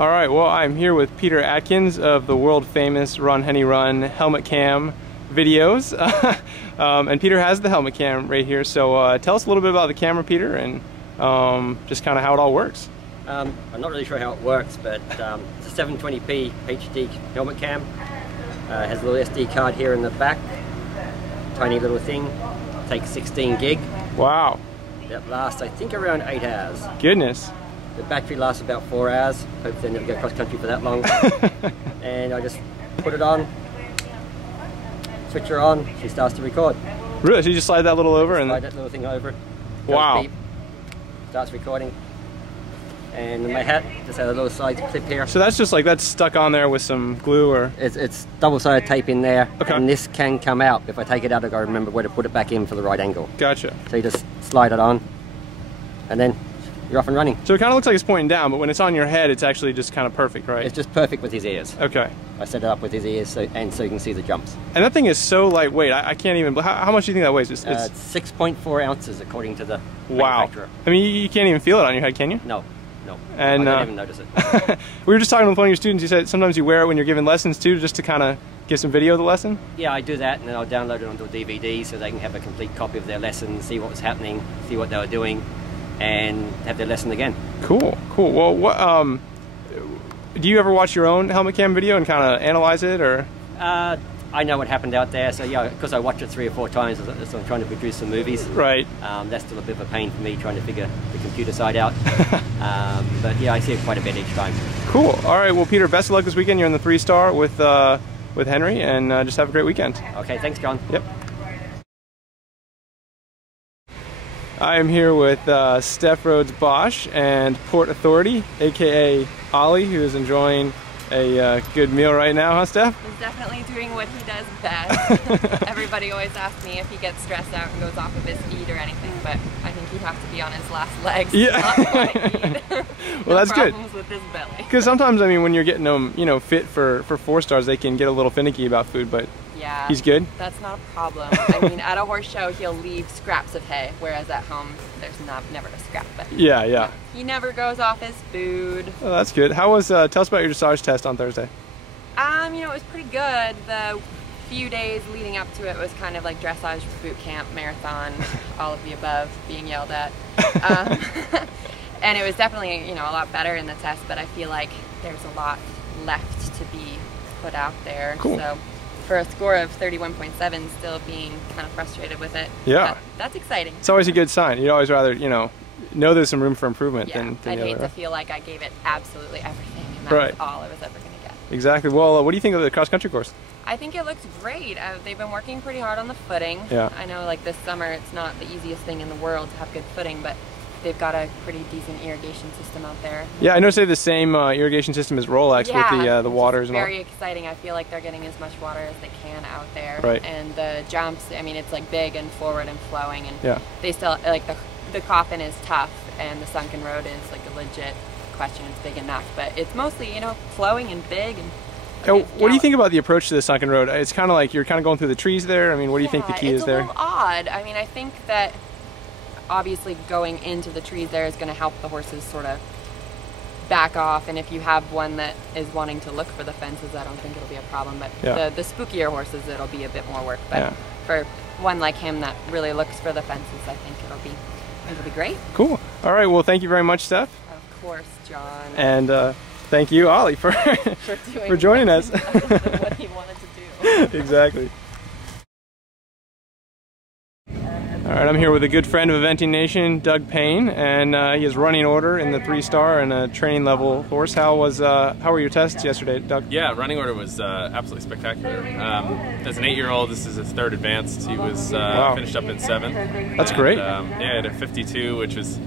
All right, well, I'm here with Peter Atkins of the world famous Run Henny Run helmet cam videos. And Peter has the helmet cam right here, so tell us a little bit about the camera, Peter, and just kind of how it all works. I'm not really sure how it works, but it's a 720p HD helmet cam. Has a little SD card here in the back, tiny little thing, takes 16 gig. Wow. That lasts, I think, around 8 hours. Goodness. The battery lasts about 4 hours. Hopefully I never go cross country for that long. And I just put it on, switch her on, she starts to record. Really? So you just slide that little over? Slide that little thing over. Wow. Beep, starts recording. And my hat just has a little side clip here. So that's just like, that's stuck on there with some glue, or? It's double-sided tape in there. Okay. And this can come out. If I take it out, I've got to remember where to put it back in for the right angle. Gotcha. So you just slide it on, and then you're off and running. So it kind of looks like it's pointing down, but when it's on your head, it's actually just kind of perfect, right? It's just perfect with his ears. Okay. I set it up with his ears so you can see the jumps. And that thing is so lightweight. I can't even, how much do you think that weighs? It's 6.4 ounces according to the manufacturer. I mean, you can't even feel it on your head, can you? No. No, and I didn't even notice it. We were just talking with one of your students. You said sometimes you wear it when you're giving lessons too, just to kind of give some video of the lesson? Yeah, I do that, and then I'll download it onto a DVD so they can have a complete copy of their lesson, see what was happening, see what they were doing, and have their lesson again. Cool, cool. Well, what, do you ever watch your own helmet cam video and kind of analyze it, or? I know what happened out there, so yeah, because I watched it 3 or 4 times as I'm trying to produce some movies. Right. That's still a bit of a pain for me, trying to figure the computer side out. But yeah, I see it quite a bit each time. Cool. All right, well, Peter, best of luck this weekend. You're in the 3-star with Henry, and just have a great weekend. Okay, thanks, John. Yep. I am here with Steph Rhodes Bosch and Port Authority, aka Ollie, who is enjoying a good meal right now, huh, Steph? He's definitely doing what he does best. Everybody always asks me if he gets stressed out and goes off of his feet or anything, but I think he'd have to be on his last legs. Yeah. Well, that's good. Problems with his belly. Because sometimes, I mean, when you're getting them, you know, fit for 4 stars, they can get a little finicky about food, but yeah, he's good. That's not a problem. I mean, at a horse show, he'll leave scraps of hay, whereas at home, there's never a scrap. But yeah, yeah. He never goes off his food. Oh, that's good. How was? Tell us about your dressage test on Thursday. You know, it was pretty good. The few days leading up to it was kind of like dressage, boot camp, marathon, all of the above being yelled at. And it was definitely, you know, a lot better in the test, but I feel like there's a lot left to be put out there. Cool. So for a score of 31.7, still being kind of frustrated with it. Yeah. That's exciting. It's always a good sign. You'd always rather, you know there's some room for improvement than I'd the hate other. to feel like I gave it absolutely everything, and that Right. was all I was ever going to get. Exactly. Well, what do you think of the cross-country course? I think it looks great. They've been working pretty hard on the footing. Yeah. I know, like, this summer it's not the easiest thing in the world to have good footing, but they've got a pretty decent irrigation system out there. Yeah, I noticed they have the same irrigation system as Rolex with the waters and all. Very exciting. I feel like they're getting as much water as they can out there. Right. And the jumps, I mean, it's like big and forward and flowing, and yeah, they still, like, the coffin is tough, and the sunken road is like a legit question. It's big enough, but it's mostly, you know, flowing and big. And what do you think about the approach to the sunken road? It's kind of like you're kind of going through the trees there. I mean, what do you think the key is there? It's a little odd. I mean, I think that obviously going into the trees there is going to help the horses sort of back off, and if you have one that is wanting to look for the fences, I don't think it'll be a problem, but the spookier horses, it'll be a bit more work, but for one like him that really looks for the fences, I think it'll be great. Cool. All right, well, thank you very much, Steph. Of course, John. And thank you, Ollie, for joining us. What he wanted to do. Exactly. All right, I'm here with a good friend of Eventing Nation, Doug Payne, and he is running order in the 3-star and a training level horse. How were your tests yesterday, Doug? Yeah, running order was absolutely spectacular. As an 8-year-old, this is his 3rd advanced. He was finished up in 7th. That's great. Yeah, he had a 52, which was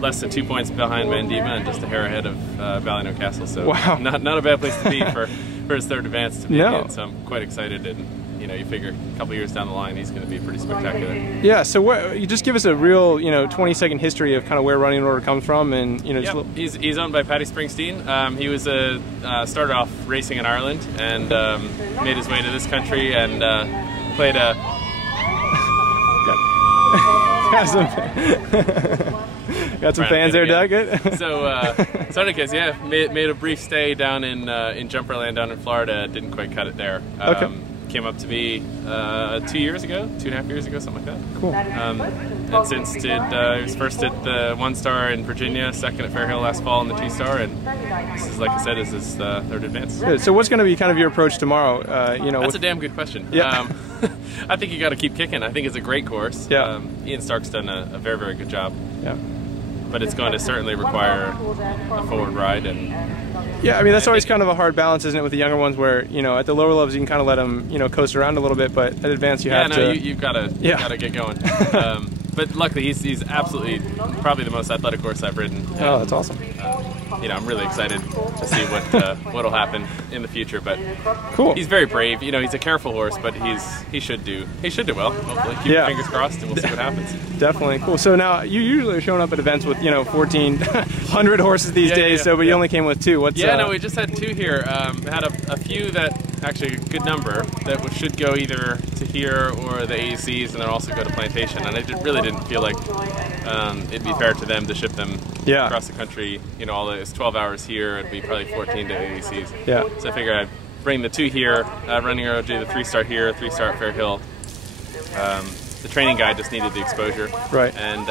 less than 2 points behind Mandima and just a hair ahead of Ballino Castle. So wow, not a bad place to be for his 3rd advanced to be in. So I'm quite excited, and you know, you figure a couple years down the line, he's going to be pretty spectacular. Yeah. So you just give us a real, 20-second history of kind of where running order comes from, and just he's owned by Paddy Springsteen. He was started off racing in Ireland and made his way to this country and played a. Got some fans there, Doug. Good. So, anyways, yeah, made a brief stay down in Jumperland down in Florida. Didn't quite cut it there. Okay. Came up to me 2 years ago, 2.5 years ago, something like that. Cool. And since he was first at the 1-star in Virginia, second at Fair Hill last fall in the 2-star, and this is, like I said, is his third advance. Good. So what's going to be kind of your approach tomorrow? You know, that's a damn good question. Yeah. I think you got to keep kicking. I think it's a great course. Yeah. Ian Stark's done a very, very good job. Yeah. But it's going to certainly require a forward ride, and yeah, I mean that's always kind of a hard balance, isn't it, with the younger ones, where you know at the lower levels you can kind of let them coast around a little bit, but at advanced you have to. You've got to get going. But luckily he's absolutely probably the most athletic horse I've ridden. Oh, that's awesome. I'm really excited to see what'll happen in the future. But cool. He's very brave. He's a careful horse, but he should do well. Hopefully, keep your fingers crossed, and we'll see what happens. Definitely cool. So now you usually are showing up at events with 1,400 horses these days. So, but you only came with 2. What's no, we just had 2 here. Had a few that actually a good number that should go either to here or the AECs, and then also go to Plantation. And I really didn't feel like it'd be fair to them to ship them across the country. It's 12 hours here. It'd be probably 14 to AECs. Yeah. So I figured I'd bring the 2 here. Running Arrow do the 3-star here, 3-star at Fair Hill. The training guy just needed the exposure. Right. And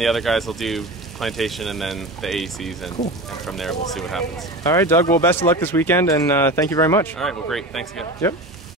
the other guys will do Plantation and then the AECs, and from there we'll see what happens. All right, Doug. Well, best of luck this weekend, and thank you very much. All right. Well, great. Thanks again. Yep.